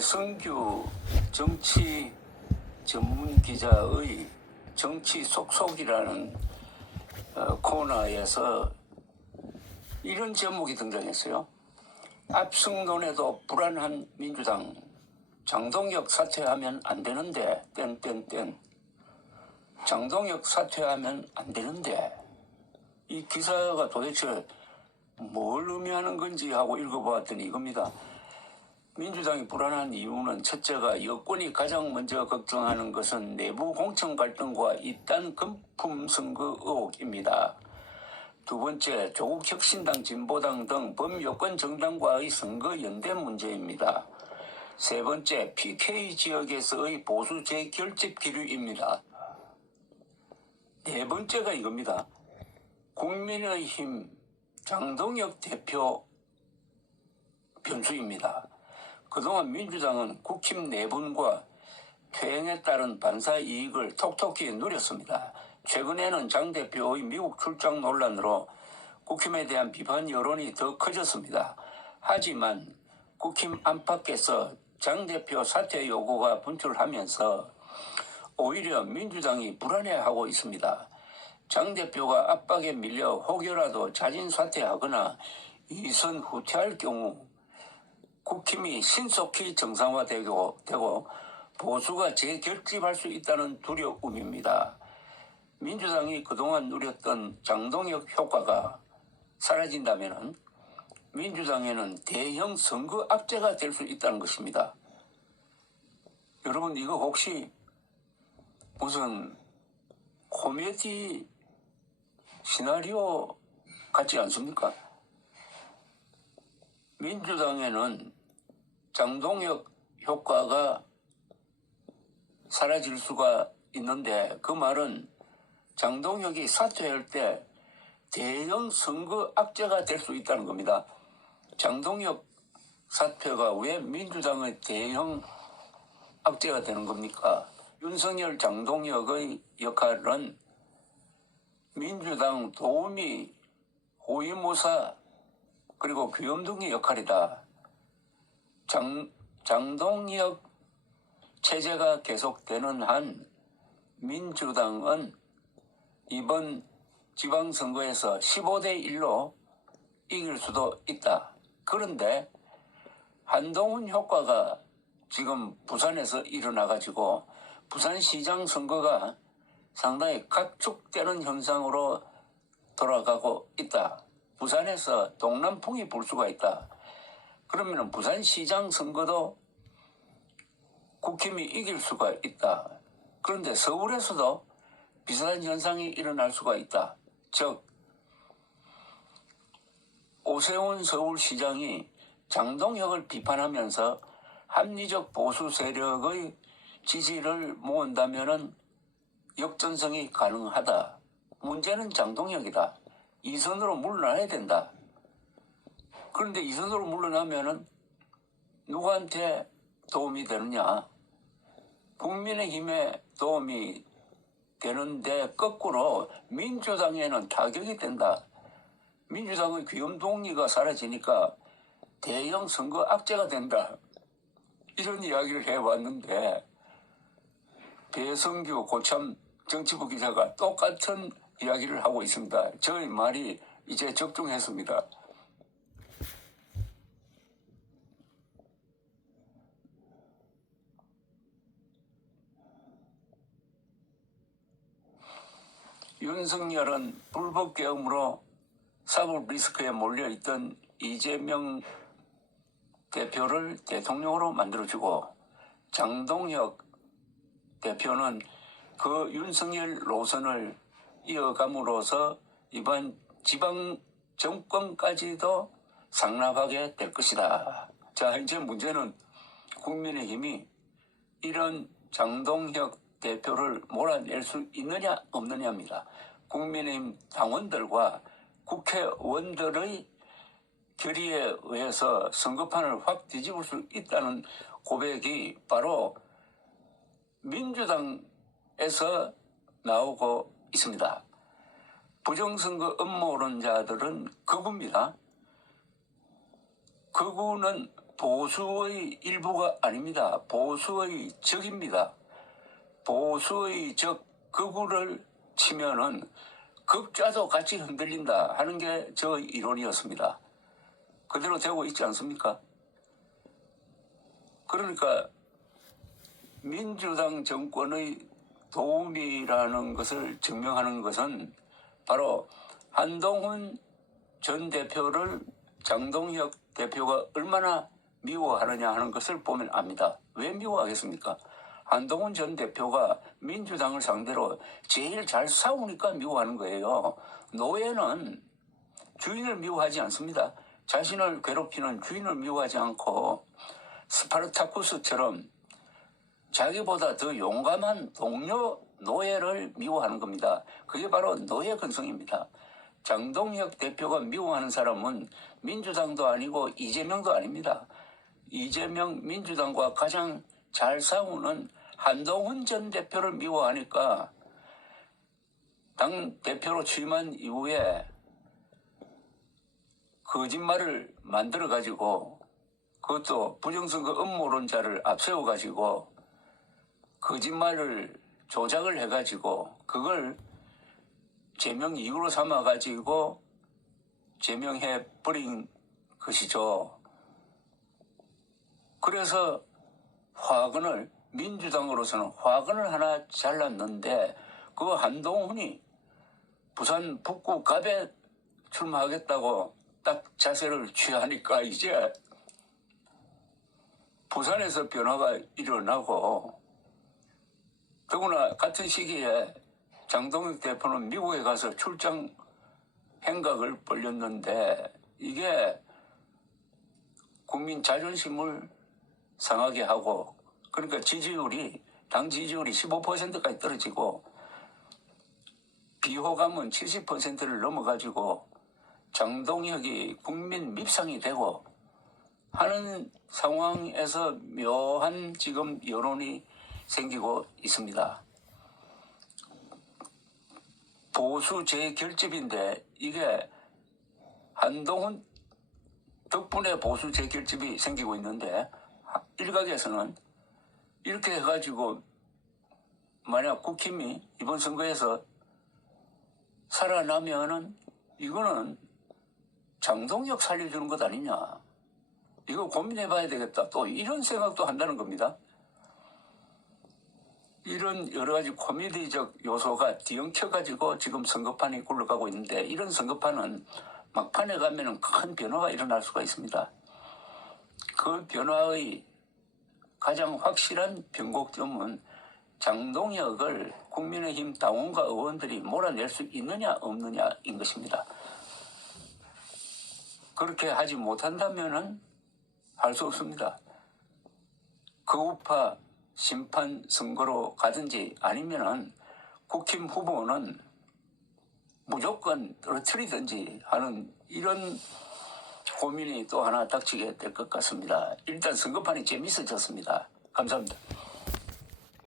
배성규 정치 전문 기자의 정치 속속이라는 코너에서 이런 제목이 등장했어요. 압승론에도 불안한 민주당, 장동혁 사퇴하면 안 되는데 땡땡땡. 장동혁 사퇴하면 안 되는데, 이 기사가 도대체 뭘 의미하는 건지 하고 읽어보았더니 이겁니다. 민주당이 불안한 이유는 첫째가 여권이 가장 먼저 걱정하는 것은 내부 공천 갈등과 이딴 금품 선거 의혹입니다. 두 번째, 조국 혁신당, 진보당 등 범여권 정당과의 선거 연대 문제입니다. 세 번째, PK 지역에서의 보수 재결집 기류입니다. 네 번째가 이겁니다. 국민의힘 장동혁 대표 변수입니다. 그동안 민주당은 국힘 내분과 퇴행에 따른 반사 이익을 톡톡히 누렸습니다. 최근에는 장 대표의 미국 출장 논란으로 국힘에 대한 비판 여론이 더 커졌습니다. 하지만 국힘 안팎에서 장 대표 사퇴 요구가 분출하면서 오히려 민주당이 불안해하고 있습니다. 장 대표가 압박에 밀려 혹여라도 자진 사퇴하거나 이선 후퇴할 경우 국힘이 신속히 정상화되고 보수가 재결집할 수 있다는 두려움입니다. 민주당이 그동안 누렸던 장동혁 효과가 사라진다면 민주당에는 대형 선거 악재가 될 수 있다는 것입니다. 여러분, 이거 혹시 무슨 코미디 시나리오 같지 않습니까? 민주당에는 장동혁 효과가 사라질 수가 있는데, 그 말은 장동혁이 사퇴할 때 대형 선거 악재가 될 수 있다는 겁니다. 장동혁 사퇴가 왜 민주당의 대형 악재가 되는 겁니까? 윤석열, 장동혁의 역할은 민주당 도우미, 호위무사, 그리고 귀염둥이 역할이다. 장동혁 체제가 계속되는 한 민주당은 이번 지방선거에서 15대 1로 이길 수도 있다. 그런데 한동훈 효과가 지금 부산에서 일어나가지고 부산시장 선거가 상당히 각축되는 현상으로 돌아가고 있다. 부산에서 동남풍이 불 수가 있다. 그러면 부산시장 선거도 국힘이 이길 수가 있다. 그런데 서울에서도 비슷한 현상이 일어날 수가 있다. 즉, 오세훈 서울시장이 장동혁을 비판하면서 합리적 보수 세력의 지지를 모은다면 역전성이 가능하다. 문제는 장동혁이다. 이선으로 물러나야 된다. 그런데 이선으로 물러나면 누구한테 도움이 되느냐? 국민의힘에 도움이 되는데 거꾸로 민주당에는 타격이 된다. 민주당의 귀염둥이가 사라지니까 대형 선거 악재가 된다. 이런 이야기를 해왔는데 배성규 고참 정치부 기자가 똑같은 이야기를 하고 있습니다. 저의 말이 이제 적중했습니다. 윤석열은 불법 계엄으로 사법 리스크에 몰려있던 이재명 대표를 대통령으로 만들어주고, 장동혁 대표는 그 윤석열 노선을 이어감으로써 이번 지방 정권까지도 상납하게 될 것이다. 자, 이제 문제는 국민의힘이 이런 장동혁 대표를 몰아낼 수 있느냐 없느냐입니다. 국민의힘 당원들과 국회의원들의 결의에 의해서 선거판을 확 뒤집을 수 있다는 고백이 바로 민주당에서 나오고 있습니다. 부정선거 음모론자들은 극우입니다. 극우는 보수의 일부가 아닙니다. 보수의 적입니다. 보수의 적 극우를 치면은 극좌도 같이 흔들린다 하는 게 저 이론이었습니다. 그대로 되고 있지 않습니까? 그러니까 민주당 정권의 도움이라는 것을 증명하는 것은 바로 한동훈 전 대표를 장동혁 대표가 얼마나 미워하느냐 하는 것을 보면 압니다. 왜 미워하겠습니까? 한동훈 전 대표가 민주당을 상대로 제일 잘 싸우니까 미워하는 거예요. 노예는 주인을 미워하지 않습니다. 자신을 괴롭히는 주인을 미워하지 않고 스파르타쿠스처럼 자기보다 더 용감한 동료 노예를 미워하는 겁니다. 그게 바로 노예 근성입니다. 장동혁 대표가 미워하는 사람은 민주당도 아니고 이재명도 아닙니다. 이재명 민주당과 가장 잘 싸우는 한동훈 전 대표를 미워하니까 당 대표로 취임한 이후에 거짓말을 만들어가지고 그것도 부정선거 음모론자를 앞세워가지고 거짓말을 조작을 해가지고 그걸 제명 이유로 삼아가지고 제명해 버린 것이죠. 그래서 화근을 민주당으로서는 화근을 하나 잘랐는데 그 한동훈이 부산 북구 갑에 출마하겠다고 딱 자세를 취하니까 이제 부산에서 변화가 일어나고 더구나 같은 시기에 장동혁 대표는 미국에 가서 출장 행각을 벌였는데 이게 국민 자존심을 상하게 하고 그러니까 지지율이 당 지지율이 15%까지 떨어지고 비호감은 70%를 넘어가지고 장동혁이 국민 밉상이 되고 하는 상황에서 묘한 지금 여론이 생기고 있습니다. 보수 재결집인데 이게 한동훈 덕분에 보수 재결집이 생기고 있는데 일각에서는 이렇게 해가지고 만약 국힘이 이번 선거에서 살아나면은 이거는 장동혁 살려주는 것 아니냐. 이거 고민해봐야 되겠다. 또 이런 생각도 한다는 겁니다. 이런 여러 가지 코미디적 요소가 뒤엉켜가지고 지금 선거판이 굴러가고 있는데 이런 선거판은 막판에 가면은 큰 변화가 일어날 수가 있습니다. 그 변화의 가장 확실한 변곡점은 장동혁을 국민의힘 당원과 의원들이 몰아낼 수 있느냐 없느냐인 것입니다. 그렇게 하지 못한다면은 할 수 없습니다. 극우파 심판 선거로 가든지 아니면은 국힘 후보는 무조건 떨어뜨리든지 하는 이런 고민이 또 하나 닥치게 될 것 같습니다. 일단 선거판이 재밌어졌습니다. 감사합니다.